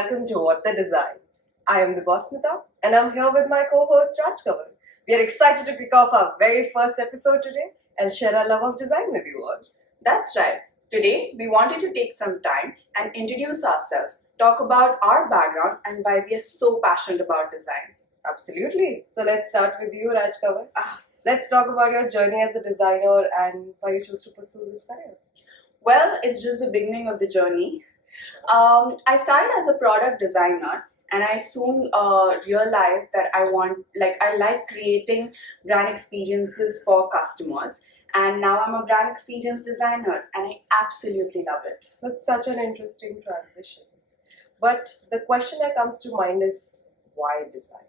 welcome to What the Design. I am the boss Smita and I'm here with my co-host Rajkaval. We are excited to kick off our very first episode today and share our love of design with you all. That's right. Today, we wanted to take some time and introduce ourselves, talk about our background and why we are so passionate about design. Absolutely. So let's start with you, Rajkaval. Let's talk about your journey as a designer and why you chose to pursue this career. Well, it's just the beginning of the journey. I started as a product designer and I soon realized that I like creating brand experiences for customers. And now I'm a brand experience designer and I absolutely love it. That's such an interesting transition. But the question that comes to mind is why design?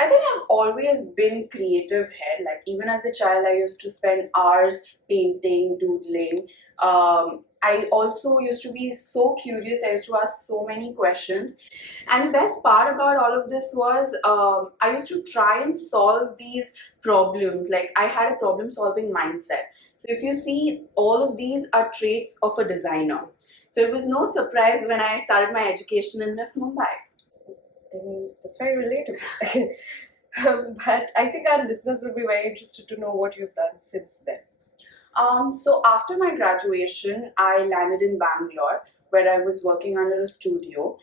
I think I've always been creative head. Like even as a child, I used to spend hours painting, doodling. I also used to be so curious. I used to ask so many questions. And the best part about all of this was I used to try and solve these problems. Like I had a problem solving mindset. So if you see, all of these are traits of a designer. So it was no surprise when I started my education in Mumbai. I mean, that's very relatable. But I think our listeners would be very interested to know what you've done since then. So after my graduation, I landed in Bangalore where I was working under a studio.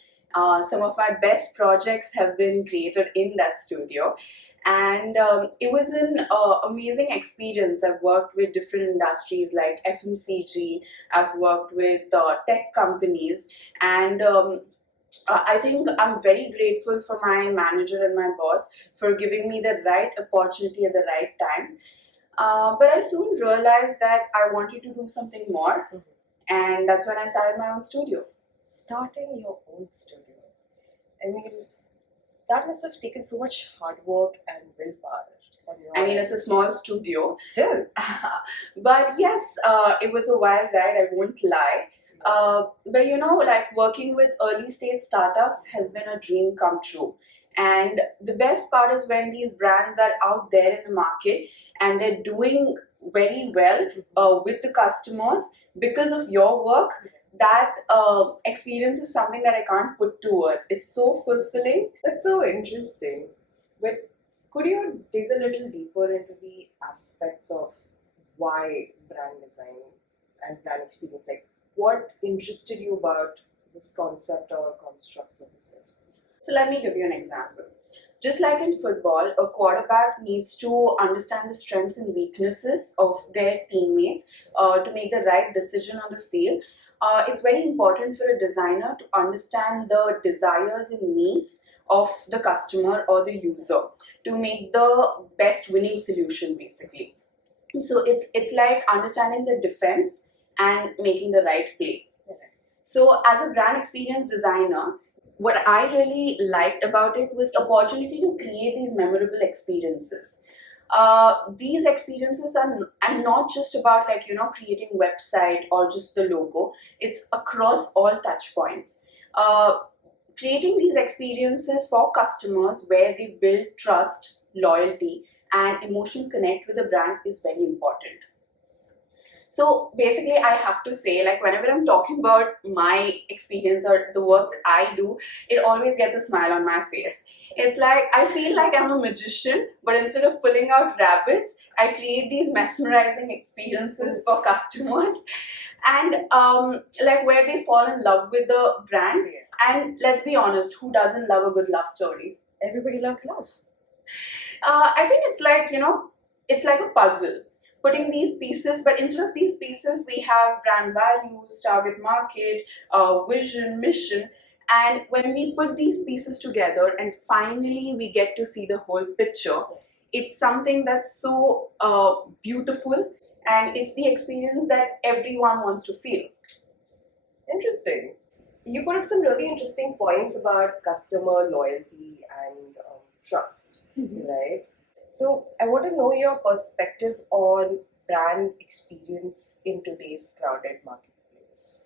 Some of my best projects have been created in that studio. And it was an amazing experience. I've worked with different industries like FMCG, I've worked with tech companies, and I think I'm very grateful for my manager and my boss for giving me the right opportunity at the right time. But I soon realized that I wanted to do something more, and that's when I started my own studio. Starting your own studio. I mean, that must have taken so much hard work and willpower on your I mean, end. it's a small studio, Still. but yes, it was a wild ride, I won't lie. But you know, like working with early stage startups has been a dream come true. And the best part is when these brands are out there in the market and they're doing very well with the customers because of your work. That experience is something that I can't put to words. It's so fulfilling. That's so interesting. But could you dig a little deeper into the aspects of why brand design and brand experience? Like, what interested you about this concept or constructs of the self? So let me give you an example. Just like in football, a quarterback needs to understand the strengths and weaknesses of their teammates to make the right decision on the field. It's very important for a designer to understand the desires and needs of the customer or the user to make the best winning solution basically. So it's like understanding the defense and making the right play. So as a brand experience designer, what I really liked about it was the opportunity to create these memorable experiences. These experiences are not just about creating website or just the logo. It's across all touch points. Creating these experiences for customers where they build trust, loyalty, and emotional connect with the brand is very important. So basically, I have to say, like whenever I'm talking about my experience or the work I do, it always gets a smile on my face. It's like I feel like I'm a magician, but instead of pulling out rabbits, I create these mesmerizing experiences for customers, and like where they fall in love with the brand. And let's be honest, who doesn't love a good love story? Everybody loves love. I think it's like it's like a puzzle putting these pieces, but instead of these pieces, we have brand values, target market, vision, mission. And when we put these pieces together and finally we get to see the whole picture, it's something that's so beautiful, and it's the experience that everyone wants to feel. Interesting. You put up some really interesting points about customer loyalty and trust, right? So I want to know your perspective on brand experience in today's crowded marketplace.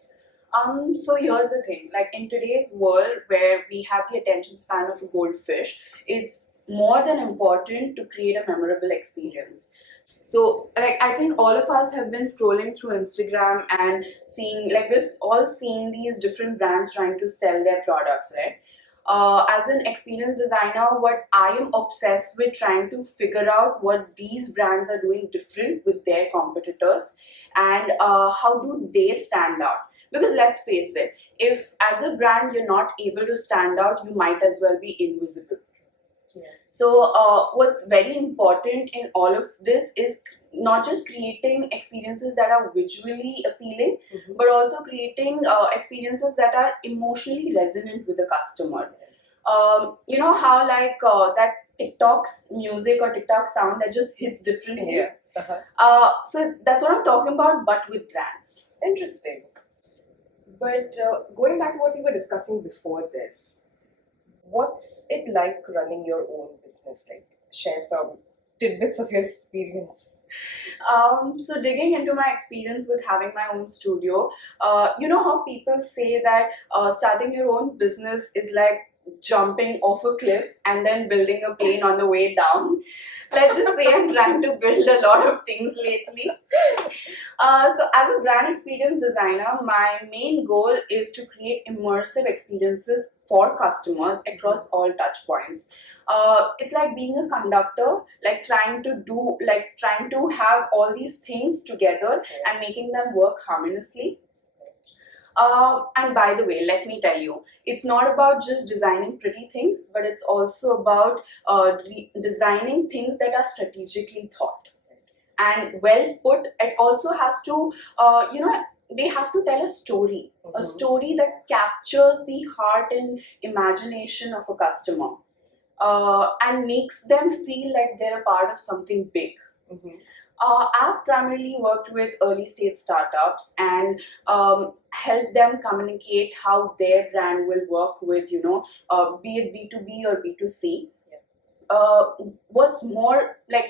So here's the thing, like in today's world where we have the attention span of a goldfish, it's more than important to create a memorable experience. So, like, I think all of us have been scrolling through Instagram and seeing, like, we've all seen these different brands trying to sell their products, right? As an experienced designer, what I am obsessed with trying to figure out what these brands are doing different with their competitors, and how do they stand out. Because let's face it, if as a brand you're not able to stand out, you might as well be invisible. Yeah. So, what's very important in all of this is not just creating experiences that are visually appealing, but also creating experiences that are emotionally resonant with the customer. You know how, like, that TikTok's music or TikTok sound that just hits differently? Yeah. Uh-huh. So that's what I'm talking about, but with brands. Interesting. But going back to what we were discussing before this, what's it like running your own business? Like, share some tidbits of your experience. So digging into my experience with having my own studio, you know how people say that starting your own business is like jumping off a cliff and then building a plane on the way down. Let's just say I'm trying to build a lot of things lately. So as a brand experience designer, my main goal is to create immersive experiences for customers across all touch points. It's like being a conductor, like trying to have all these things together and making them work harmoniously. And by the way, let me tell you, it's not about just designing pretty things, but it's also about designing things that are strategically thought and well put. It also has to, they have to tell a story, a story that captures the heart and imagination of a customer, and makes them feel like they're a part of something big. I've primarily worked with early stage startups and helped them communicate how their brand will work with, be it B2B or B2C. What's more, like,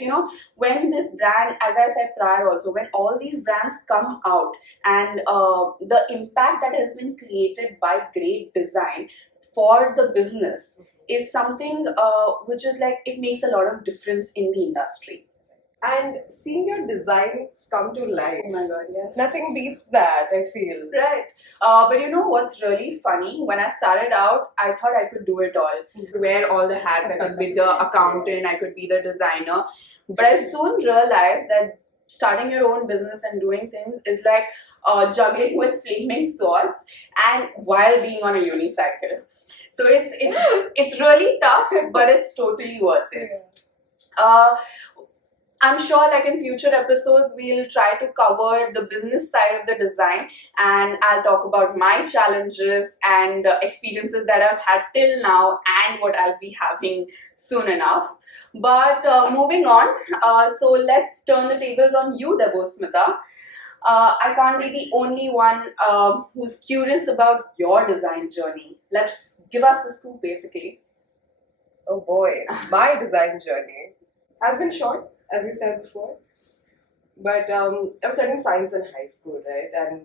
when this brand, as I said prior also, when all these brands come out and the impact that has been created by great design for the business is something which is like, it makes a lot of difference in the industry. And seeing your designs come to life. Oh my god, yes. Nothing beats that, I feel. Right. But you know what's really funny? When I started out, I thought I could do it all. Wear all the hats. I could be the accountant, I could be the designer. But I soon realized that starting your own business and doing things is like juggling with flaming swords and while being on a unicycle. So it's really tough, but it's totally worth it. I'm sure, like, in future episodes, we'll try to cover the business side of the design, and I'll talk about my challenges and experiences that I've had till now and what I'll be having soon enough. But moving on, so let's turn the tables on you, Debosmita. I can't be the only one who's curious about your design journey. Let's give us the scoop, basically. Oh boy, my design journey has been short, as you said before. But I was studying science in high school, right? And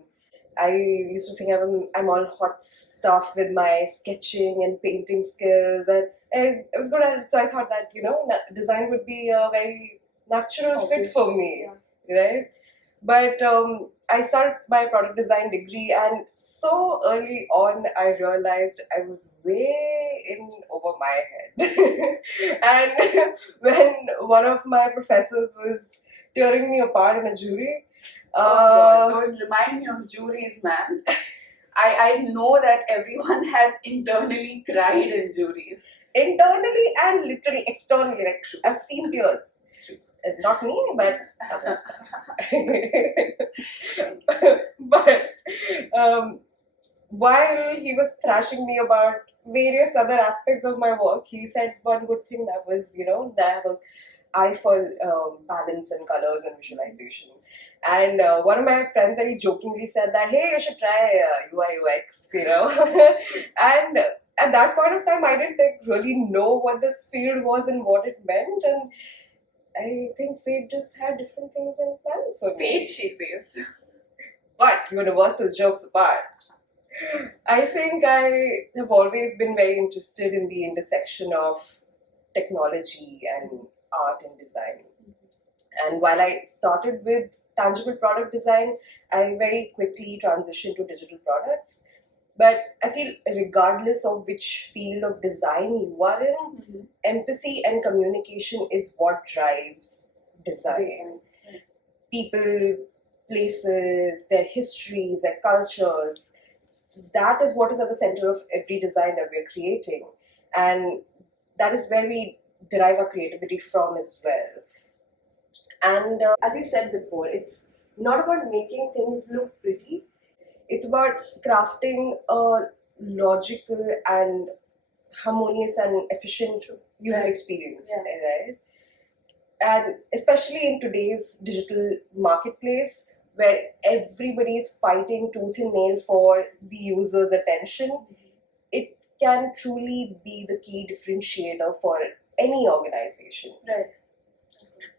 I used to think I'm all hot stuff with my sketching and painting skills, and I was good at it. So I thought that design would be a very natural fit for me, right? But I started my product design degree, and so early on, I realized I was way in over my head. And when one of my professors was tearing me apart in a jury, Oh God, don't remind me of juries, man. I know that everyone has internally cried in juries. internally and literally externally, like I've seen tears. Not me, but others. But while he was thrashing me about various other aspects of my work, he said one good thing, that was, that I have an eye for balance and colors and visualization. And one of my friends very jokingly said that, hey, you should try UI UX, and at that point of time, I didn't really know what this field was and what it meant, and I think fate just had different things in plan for me. Fate, she says. But universal jokes apart, I think I have always been very interested in the intersection of technology and art and design. And while I started with tangible product design, I very quickly transitioned to digital products. But I feel, regardless of which field of design you are in, empathy and communication is what drives design. People, places, their histories, their cultures, that is what is at the center of every design that we're creating. And that is where we derive our creativity from as well. And as you said before, it's not about making things look pretty, it's about crafting a logical and harmonious and efficient user experience, right? And especially in today's digital marketplace, where everybody is fighting tooth and nail for the user's attention, it can truly be the key differentiator for any organization. Right.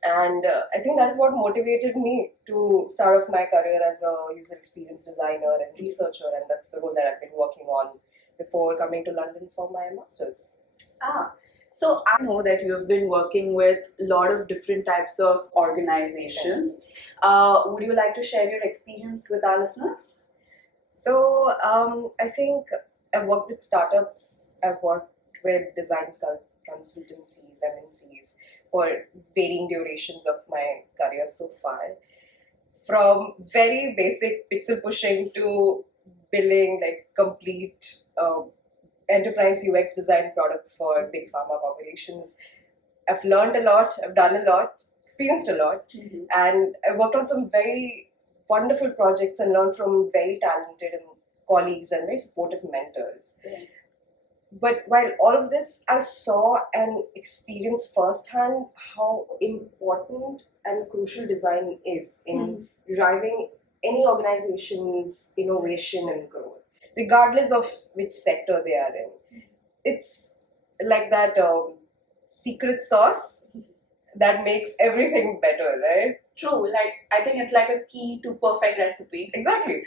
And I think that is what motivated me to start off my career as a user experience designer and researcher, and that's the role that I've been working on before coming to London for my master's. So I know that you have been working with a lot of different types of organizations. Would you like to share your experience with our listeners? So I think I've worked with startups, I've worked with design consultancies, MNCs, for varying durations of my career so far. From very basic pixel pushing to building like complete enterprise UX design products for big pharma corporations. I've learned a lot, I've done a lot, experienced a lot, and I worked on some very wonderful projects and learned from very talented and colleagues and very supportive mentors. Right. But while all of this, I saw and experienced firsthand how important and crucial design is in driving any organization's innovation and growth, regardless of which sector they are in. It's like that secret sauce that makes everything better, right? True, like I think it's like a key to perfect recipe. Exactly.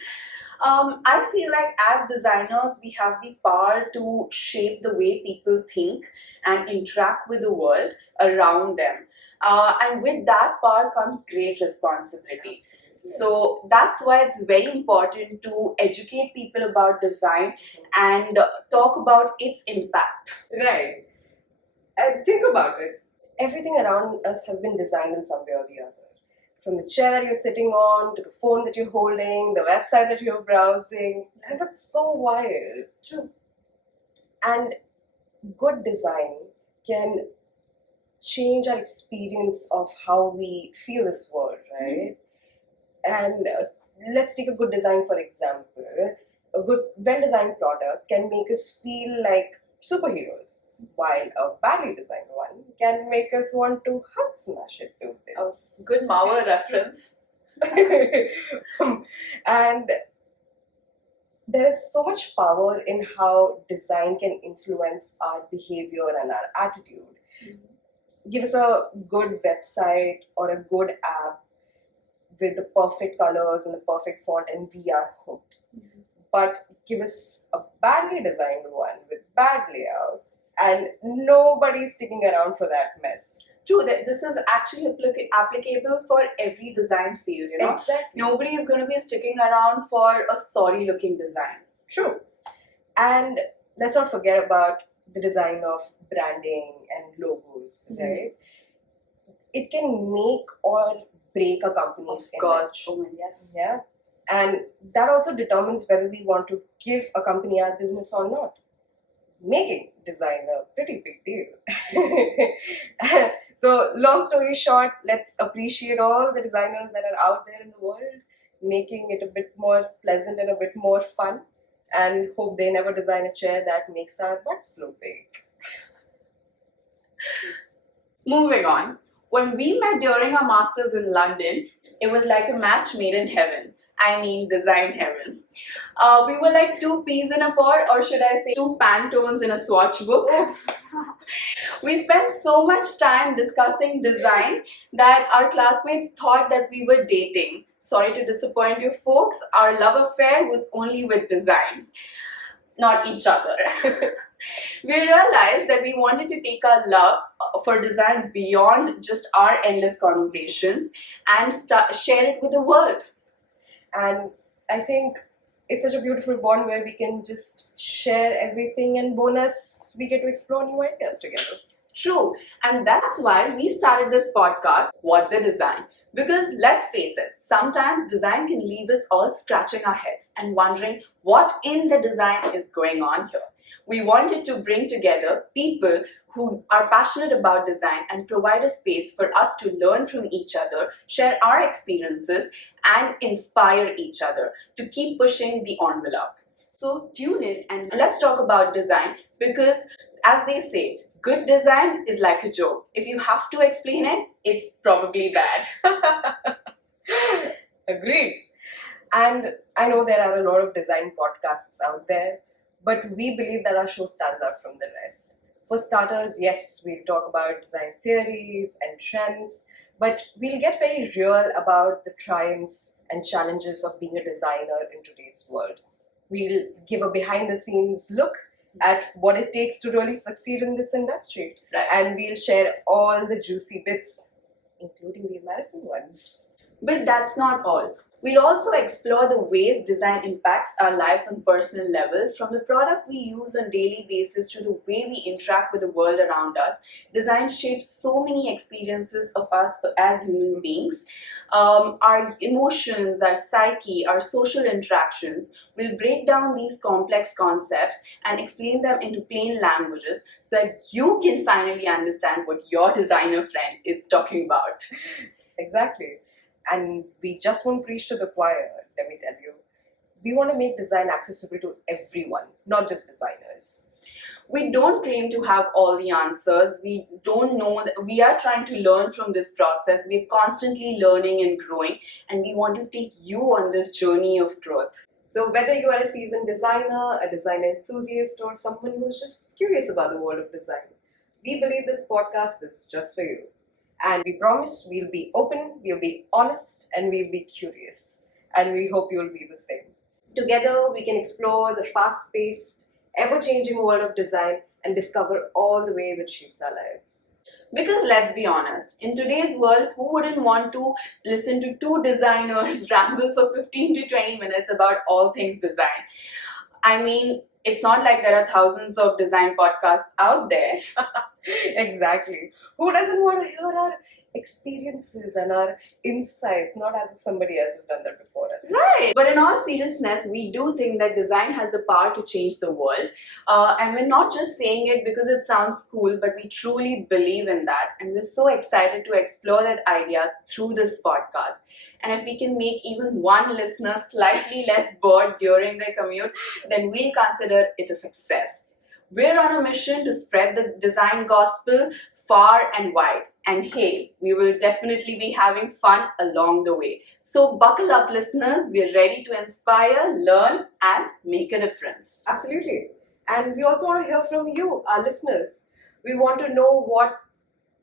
I feel like as designers, we have the power to shape the way people think and interact with the world around them. And with that power comes great responsibility. So that's why it's very important to educate people about design and talk about its impact. Right. And think about it. Everything around us has been designed in some way or the other. From the chair that you're sitting on, to the phone that you're holding, the website that you're browsing. And that's so wild. True. And good design can change our experience of how we feel this world, right? And let's take a good design for example. A good, well-designed product can make us feel like superheroes, while a badly designed one can make us want to hug smash it to bits. Good Marvel reference. And there is so much power in how design can influence our behavior and our attitude. Give us a good website or a good app with the perfect colors and the perfect font, and we are hooked. But give us a badly designed one with bad layout, and nobody's sticking around for that mess. True, that this is actually applicable for every design field, you know. Exactly. Nobody is going to be sticking around for a sorry looking design. True. And let's not forget about the design of branding and logos, right? It can make or break a company's image. Oh, yes. Yeah. And that also determines whether we want to give a company our business or not. Making design a pretty big deal. So, long story short, let's appreciate all the designers that are out there in the world, making it a bit more pleasant and a bit more fun, and hope they never design a chair that makes our butts look big. Moving on, when we met during our masters in London, it was like a match made in heaven. I mean, design heaven. We were like two peas in a pod, or should I say, two Pantones in a swatch book. We spent so much time discussing design that our classmates thought that we were dating. Sorry to disappoint you folks, our love affair was only with design. not each other. We realized that we wanted to take our love for design beyond just our endless conversations and share it with the world. And I think it's such a beautiful bond where we can just share everything, and bonus, we get to explore new ideas together. True, and that's why we started this podcast, What the Design. Because let's face it, sometimes design can leave us all scratching our heads and wondering what in the design is going on here. We wanted to bring together people who are passionate about design and provide a space for us to learn from each other, share our experiences, and inspire each other to keep pushing the envelope. So tune in and let's talk about design because, as they say, good design is like a joke. If you have to explain it, it's probably bad. Agreed. And I know there are a lot of design podcasts out there, but we believe that our show stands out from the rest. For starters, yes, we'll talk about design theories and trends, but we'll get very real about the triumphs and challenges of being a designer in today's world. We'll give a behind the scenes look at what it takes to really succeed in this industry. Right. And we'll share all the juicy bits, including the embarrassing ones. But that's not all. We'll also explore the ways design impacts our lives on personal levels, from the product we use on a daily basis to the way we interact with the world around us. Design shapes so many experiences of us as human beings. Our emotions, our psyche, our social interactions. We'll break down these complex concepts and explain them into plain languages so that you can finally understand what your designer friend is talking about. Exactly. And we just won't preach to the choir, let me tell you. We want to make design accessible to everyone, not just designers. We don't claim to have all the answers. We don't know that we are trying to learn from this process. We're constantly learning and growing, and we want to take you on this journey of growth. So whether you are a seasoned designer, a design enthusiast, or someone who's just curious about the world of design, we believe this podcast is just for you. And we promise we'll be open, we'll be honest, and we'll be curious. And we hope you'll be the same. Together, we can explore the fast-paced, ever-changing world of design and discover all the ways it shapes our lives. Because let's be honest, in today's world, who wouldn't want to listen to two designers ramble for 15 to 20 minutes about all things design? I mean, it's not like there are thousands of design podcasts out there. Exactly. Who doesn't want to hear our experiences and our insights, not as if somebody else has done that before us? Right. But in all seriousness, we do think that design has the power to change the world. And we're not just saying it because it sounds cool, but we truly believe in that. And we're so excited to explore that idea through this podcast. And if we can make even one listener slightly less bored during their commute, then we'll consider it a success. We're on a mission to spread the design gospel far and wide. And hey, we will definitely be having fun along the way. So buckle up, listeners. We're ready to inspire, learn, and make a difference. Absolutely. And we also want to hear from you, our listeners. We want to know what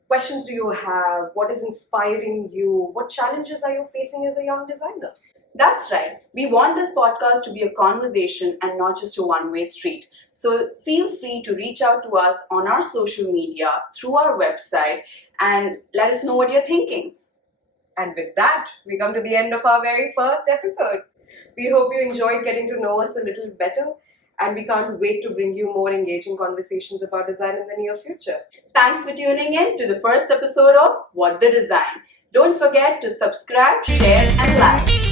questions do you have, what is inspiring you, what challenges are you facing as a young designer? That's right. We want this podcast to be a conversation and not just a one-way street. So feel free to reach out to us on our social media, through our website, and let us know what you're thinking. And with that, we come to the end of our very first episode. We hope you enjoyed getting to know us a little better, and we can't wait to bring you more engaging conversations about design in the near future. Thanks for tuning in to the first episode of What the Design. Don't forget to subscribe, share, and like.